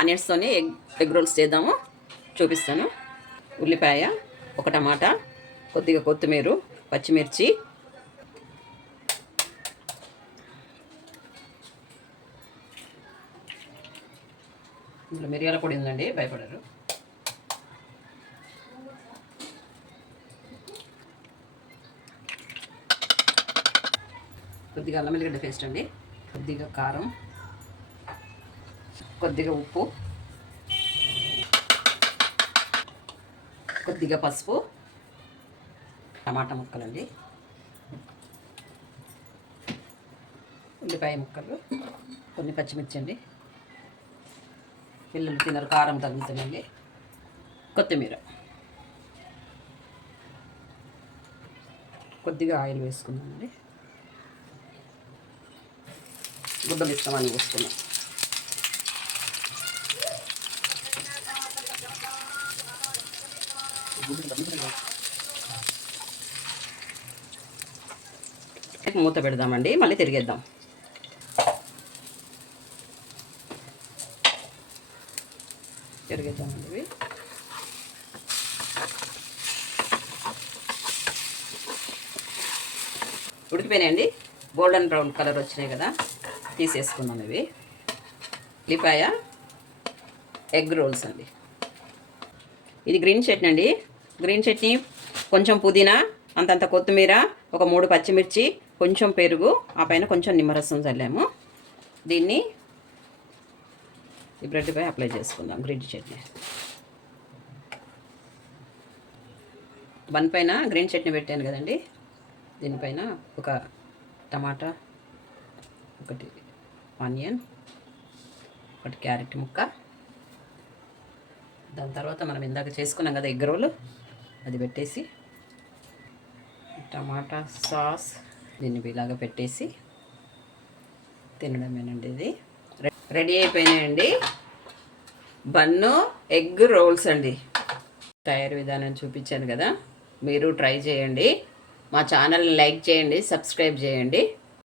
ఆనియన్స్తోనే egg rolls చేద్దాము, చూపిస్తాను. ఉల్లిపాయ, ఒక టమాటా, కొద్దిగా కొత్తిమీర, పచ్చిమిర్చి, ఇందులో మిరియాల పొడి ఉందండి, భయపడరు. కొద్దిగా అల్లం వెల్లిగడ్డ పేస్ట్ అండి, కొద్దిగా కారం, కొద్దిగా ఉప్పు, కొద్దిగా పసుపు, టమాటా ముక్కలండి, ఉల్లిపాయ ముక్కలు, కొన్ని పచ్చిమిర్చి అండి, పిల్లలు తినరు కారం తగ్గుతుందండి, కొత్తిమీర, కొద్దిగా ఆయిల్ వేసుకున్నామండి, గుడ్డలు ఇష్టమని వేసుకున్నాం. మూత పెడదామండి, మళ్ళీ తిరిగేద్దాం. తిరిగేద్దామండి ఇవి. ఉడికిపోయినాయండి, గోల్డెన్ బ్రౌన్ కలర్ వచ్చినాయి కదా, తీసేసుకున్నాం ఇవి. ఉల్లిపాయ ఎగ్ రోల్స్ అండి. ఇది గ్రీన్ చట్నీ అండి. గ్రీన్ చట్నీ, కొంచెం పుదీనా, అంతంత కొత్తిమీర, ఒక 3 పచ్చిమిర్చి, కొంచెం పెరుగు, ఆ పైన కొంచెం నిమ్మరసం చల్లాము. దీన్ని ఈ బ్రెడ్పై అప్లై చేసుకుందాం. గ్రీన్ చట్నీ బన్ పైన గ్రీన్ చట్నీ పెట్టాను కదండి, దీనిపైన ఒక టమాటా, ఒకటి ఆనియన్, ఒకటి క్యారెట్ ముక్క, దాని తర్వాత మనం ఇందాక చేసుకున్నాం కదా ఎగ్ రోల్, అది పెట్టేసి టమాటా సాస్ దీన్ని ఇలాగా పెట్టేసి తినడమేనండి. ఇది రెడీ అయిపోయినాయండి, బన్ను ఎగ్ రోల్స్ అండి. తయారు విధానం చూపించాను కదా, మీరు ట్రై చేయండి. మా ఛానల్ని లైక్ చేయండి, సబ్స్క్రైబ్ చేయండి.